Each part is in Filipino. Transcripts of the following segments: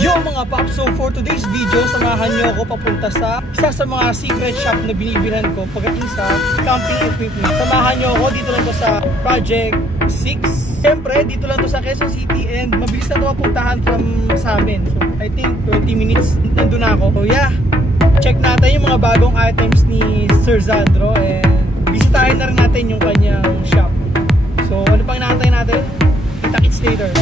Yo mga paps, so for today's video, samahan nyo ako papunta sa isa sa mga secret shop na binibilhan ko pagdating sa camping equipment. Samahan nyo ako, dito lang to sa Project 6. Siyempre, dito lang to sa Quezon City and mabilis na to mapuntahan from sa amin. So I think 20 minutes nandun na ako. So yeah, check natin yung mga bagong items ni Sir Zandro and bisitahin na rin natin yung kanyang shop. So ano pang inaantay natin? Kita-kits later.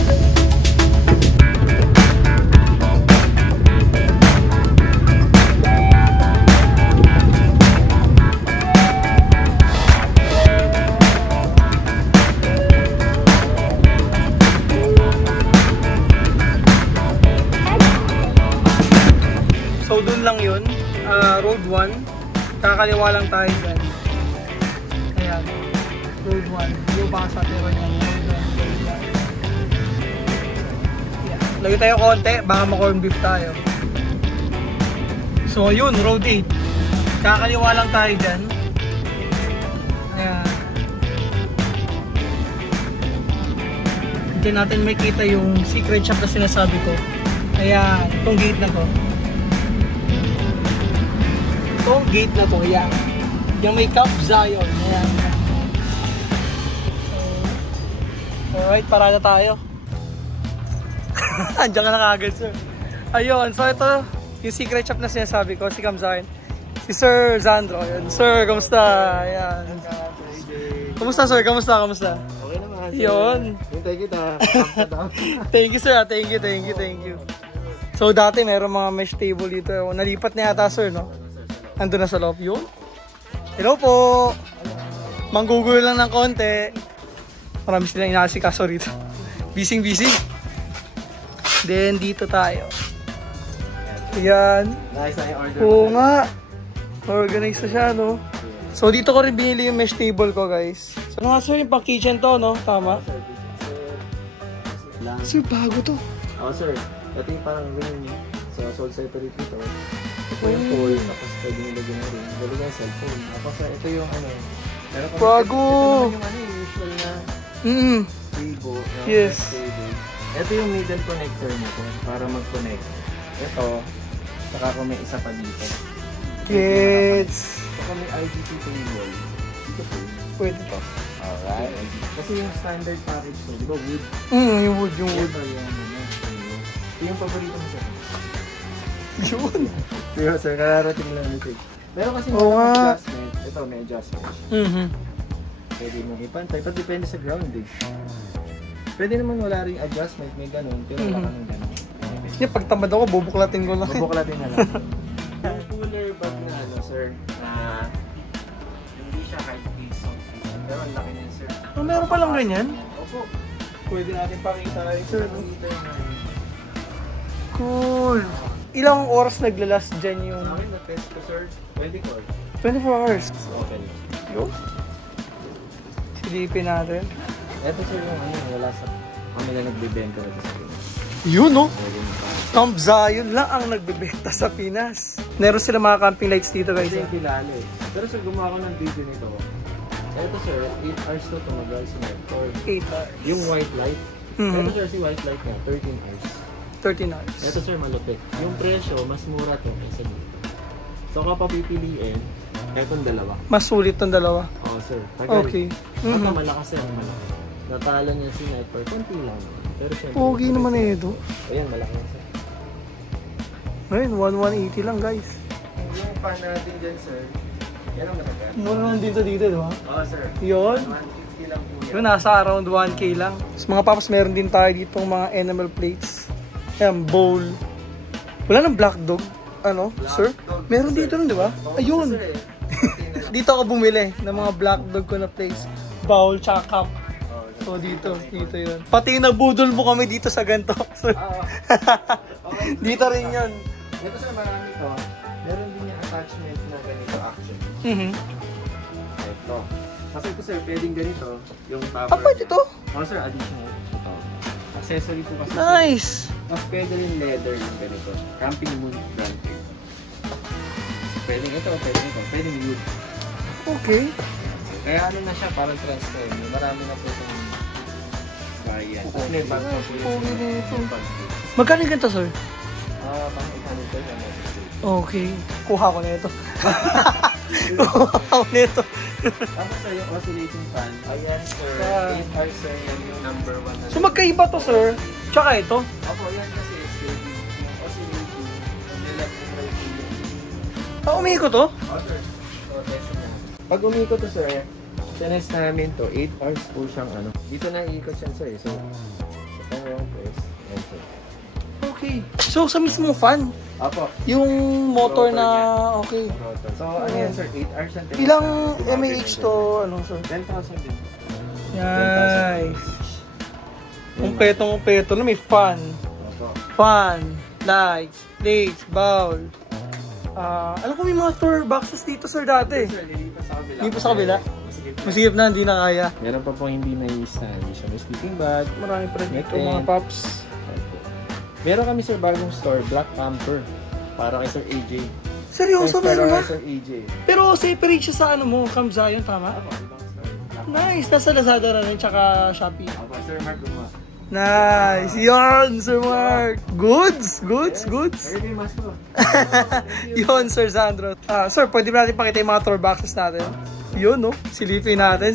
So dun lang yun, Road 1, kakaliwa lang tayo dyan. Ayan, Road 1, yung baka sa tira niya, Road 1. Yeah. Lagi tayo konti, baka ma-corn beef tayo. So yun, Road 8, kakaliwa lang tayo dyan. Ayan. Diyan natin makita yung secret shop na sinasabi ko. Ayan, itong gate na to. Itong gate na to, ayan. Yung may Camp Zion, ayan. So, alright, parada tayo. Andiyan ka na kagad, sir. Ayun, so ito, yung secret shop na sinasabi ko, si Camp Zion. Si Sir Zandro, ayan. Sir, kamusta? Ayan. Kamusta, sir? Kamusta? Okay naman, sir. Yun. Hintay kita. Thank you, sir. Thank you. So, dati mayroong mga mesh table dito. Nalipat na yata, sir, no? Ando na sa loob yun. Hello po! Manggugulo lang ng konti. Marami silang inaasikaso rito. Busy. Then, dito tayo. Ayan. Nice na yung order. Oo nga. Organized na siya, no? So, dito ko rin binili yung mesh table ko, guys. So, nga, sir, yung pang-kitchen to, no? Tama? Sir, bago to. Oo, sir. Ito yung parang ring sa soul separate nito. Ito yung pole, tapos pwede nilagyan na rin. Galing yung cellphone. Tapos ito yung ano. Bago! Ito naman yung ano, usual na table. Yes. Ito yung middle connector nito para mag-connect. Ito, saka kung may isa pa dito. Gets! Saka may IGT cable. Dito po. Pwede to. Alright. Kasi yung standard package ko, di ba wood? Yung wood. Ito yung paborito mo sir. Yun. Pero sir, kararating lang ito. Pero kasi may adjustment. Ito may adjustment. Pwede mong ipantay. Pero depende sa grounding. Pwede naman wala rin adjustment. May ganun. Pero wala ka ng ganun. Yung pagtamad ako, bubuklatin ko lang. Bubuklatin na lang. Yung cooler bag na ano sir, na hindi siya kahit piece. Pero ang laki niya sir. Oh, meron pa lang ganyan? Opo. Pwede natin pakita kayo sir. Sir, Cool. Ilang oras naglalast dyan yung... sa akin na-test ko sir, 24. 24 hours. Okay. Yun. Silipin natin. Ito sir yung ano, wala sa kami na nagbibenta ito sa Pinas. Yun, no? Camp Zion lang ang nagbebenta sa Pinas. Meron sila mga camping lights dito, guys. Ito yung kilala eh. Pero sir, gumawa ko ng video nito. Ito sir, 8 hours to tumagal sa network. 8 hours. Yung white light. Ito sir, si white light niya, 13 hours. 13 hours. Ito sir, malupit. Yung presyo, mas mura to kaysa dito. So kapag pipiliin, itong dalawa. Mas sulit tong dalawa. Oo sir. Tagal. Okay. Ito malakas yan, malaki. Natalo niya si network, konti lang. Pero syempre, Pogi naman na ito. Ayan, malaki yan sir. Ayun, 180 lang, guys. Yung fan natin dyan sir, yan ang matagal. Mura lang dito, di ba? Oo sir. Yun. 150 lang po yan. Yun, nasa around 1K lang. Sa mga papas, meron din tayo ditong mga enamel plates. Ayan, bowl. Wala nang black dog. Ano, Black sir? dog, Meron sir. dito nun, di ba? Ayun. Sir, eh. Dito ako bumili ng mga black dog ko na plates. Bowl, tsaka cup. So dito yun. Pati nabudol mo kami dito sa ganito. Dito rin yun. Ito sir, marami to. Meron din yung attachment na ganito action. Ito. Kasi ito sir, pwedeng ganito. Yung topper. Ah, pwede to? Oo sir, additional. Ito. Accessory po kasi. Nice! Mas pwede rin leather yung ganito. Camping wood brand. Pwedeng ito, pwedeng wood. Okay. Kaya ano na siya, parang transparent. Marami na po itong variant. Tapos may bag pa po yun. Magkano ganito, sir? Pang 800 pesos ang motor. Okay. Kuha ko na ito. Kuha ko na ito. Tapos sir, yung oscillating fan. Ayan sir, 8 hours sir, yan yung number 1. So magkaiba to sir? Tsaka ito? Opo, yan kasi steady. Yung oscillating, yung left and right yung... Umiikot to? Oo sir. So, test na. Pag umikot to sir, tinest namin to, 8 hours po siyang ano. Dito na iikot siya sir. So, sa pangawang press, yan sir. Okay. So sa mismong fan? Opo. Yung motor Rotor na, niya. okay. So, ano yan sir, 8 hours yan. Ilang mAh to, ano sir? 10,000 din. Nice. Kumpetong-kumpeto na may fan. Opo. Fan, lights, plates, bowl. Alam ko may mga tour boxes dito sir dati. Sir, lilipas sa kabila. Hindi pa sa kabila? Masigip. Masigip na, hindi na kaya. Meron pa pong hindi na-i-stand. May sleeping bag. Marami pa rin dito May mga tent. paps. Meron kami sir bagong store, Black Panther. Para kay Sir AJ. Seryoso, meron na? Para kay Sir AJ. Pero separate siya sa ano mo, Camp Zion, tama? Apo, ibang store. Nice, nasa Lazada na rin, tsaka Shopee. Apo, Sir Mark gumawa. Nice! Yan, Sir Mark! Goods! Everything mas ko. Yun, Sir Sandro. Sir, pwede ba natin pakita yung mga tour boxes natin? Yun, no? Silipin natin.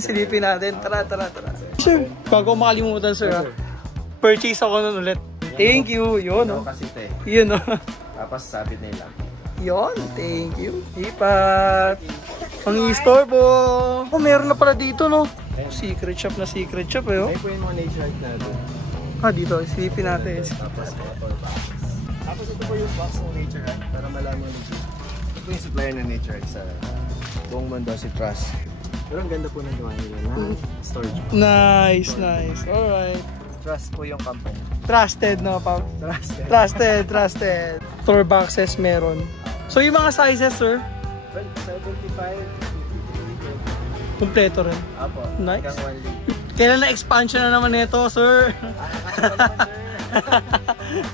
Tara. Sir, bago makalimutan, sir, purchase ako nun ulit. Thank you. Yun, no? Kasi te. Yun, no? Tapos sabit na lang. Yun, thank you. Ipat. Ang istorbo. Oh, meron na pala dito, no? Secret shop eh, oh. Ay po yung mga nature art natin. Dito, silipin natin. Tapos mga tour boxes. Tapos ito po yung box ng nature art para malaman mo siya. Ito po yung supplier ng nature art sa buong mundo, si Trust. Pero ang ganda po ng gawa nila na storage box. Nice. Alright. Trust po yung company. Trusted, no, Pao? Trusted. Tour boxes meron. So, yung mga sizes, sir? Well, 75, 53, Kompleto rin. Apo. Nice. Hanggang 1 liter. Kailan na expansion na naman nito, sir?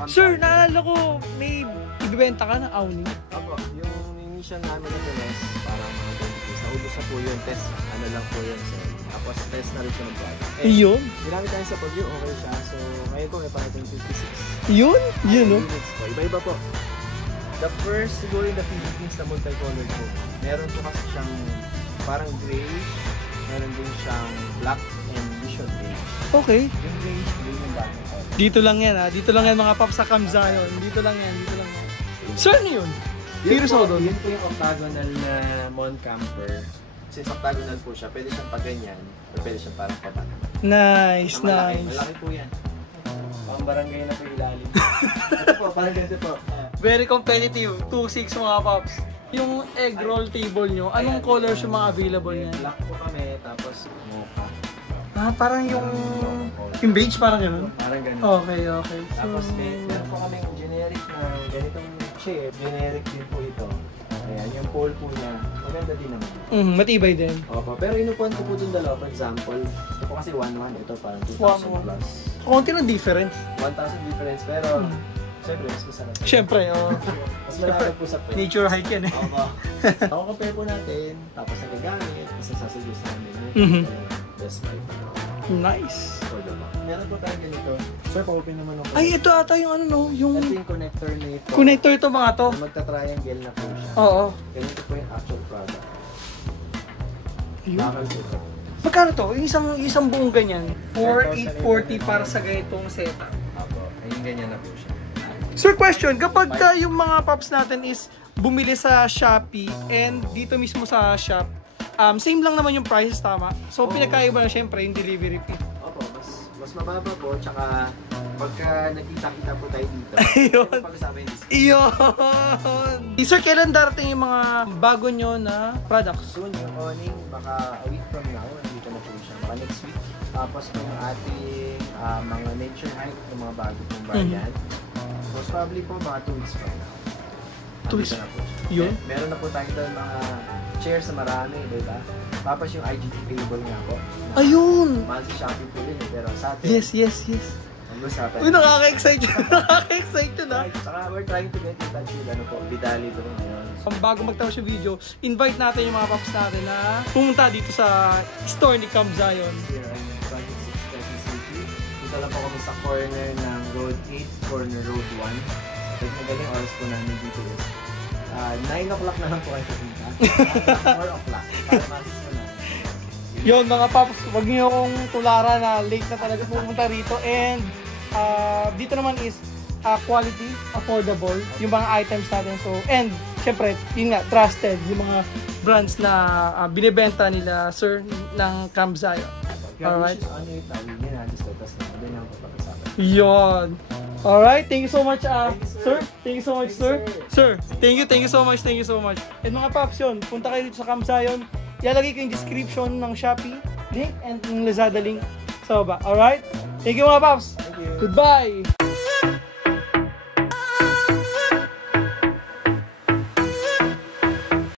Sir, naalala ko, may ibibenta ka na awning. Apo, yung mission namin na test, parang mga 20 days. Naubos na po yun, test. Ano lang po yun, sir. Tapos test na rin siya mag-product. Yun? Ginamit tayo sa pag-view, okay siya. So, ngayon po may parating 56. Yun, no? Units po. Iba-iba po. The first, siguro in the Philippines na multicolored po. Meron po kasi siyang parang grayish. Meron din siyang black and vision beige. Okay. Yung grayish, yun yung bagong color. Dito lang yan, ha? Dito lang yan, mga paps sa Camp Zion. Dito lang yan. Sir, ano yun? Heroes of Odon? Yun po yung octagonal na Mon Camper. Since octagonal po siya, pwede siyang paganyan o pwede siyang parang paban. Nice. Malaki po yan. Pang barangay na po ilalim. Ito po, parang ganito po. Very competitive. 2.6 mga paps. Yung egg roll table nyo, anong colors yung mga available niya? Black po kami, tapos mocha. Parang yung beige, parang gano'n? Parang ganun. Okay. Tapos meron po kami generic na ganitong shape. Generic din po ito. Ayan, yung pole po niya, maganda din naman. Matibay din. Opo, pero inupuan ko po itong dalawa. For example, ito po kasi 1.1, ito parang 2,000 plus. Konti ng difference. 1,000 difference, pero siyempre, mas masarap. Siyempre, Mas malapit po sa pwede. nature hike yan eh. Opo. Ako compare po natin, tapos nagagamit, tapos nasasuggest namin. Best buy pa. Nice. For the box. Meron po tayo ganito. Sir, pa-open naman ako. Ay, ito ata yung ano no, yung Ito yung connector nito. connector ito mga to. Magta-triangle na po siya. Oo. Ganito po yung actual product. Yun. Bakal po ito. Magkano to? Yung isang buong ganyan. 4,840 para sa ganitong setup. Apo, ayun ganyan na po siya. Sir, question, kapag yung mga pops natin is bumili sa Shopee and dito mismo sa shop, same lang naman yung prices, tama? So, pinagkaiba na syempre yung delivery fee. Opo, mas mababa po, tsaka pagka nagkita-kita po tayo dito, Ayun. pag-usapan yung discount. Iyon! Sir, kailan darating yung mga bago nyo na products? Soon, yung awning, baka a week from now, nandito na po siya. Baka next week. Tapos yung ating mga nature hike, yung mga bago pong variant. Most probably po, mga 2 weeks from now. 2 weeks? Na po siya. Yun? Meron na po tayo doon mga chairs na marami, diba? Tapos yung IGT table nga po. Ayun! Mahal sa Shopee po din, pero sa atin, Yes. ang usapan. Uy, nakaka-excite yun. Nakaka-excite yun, ha? Saka we're trying to get in touch with Vidali doon ngayon. Bago magtapos yung video, invite natin yung mga paps natin na pumunta dito sa store ni Camp Zion. Here in Project 6 Quezon City. Dito lang po kami sa corner ng Road 8, corner Road 1. Pag magaling oras po namin dito is 9 o'clock na lang po kayo pupunta. 4 o'clock. Para masis ko na. Yun mga paps, wag niyo akong tulara na late na talaga pumunta rito. And dito naman is quality, affordable, yung mga items natin. So, and syempre, yun nga, trusted, yung mga brands na binibenta nila, sir, ng Camp Zion. Alright? Yun. Alright, thank you so much, sir. Thank you so much, sir. Sir, thank you so much, thank you so much. And mga paps yun, punta kayo dito sa Camp Zion. Ilalagay ko yung description ng Shopee link and yung Lazada link sa baba. Alright? Thank you mga paps. Thank you. Goodbye.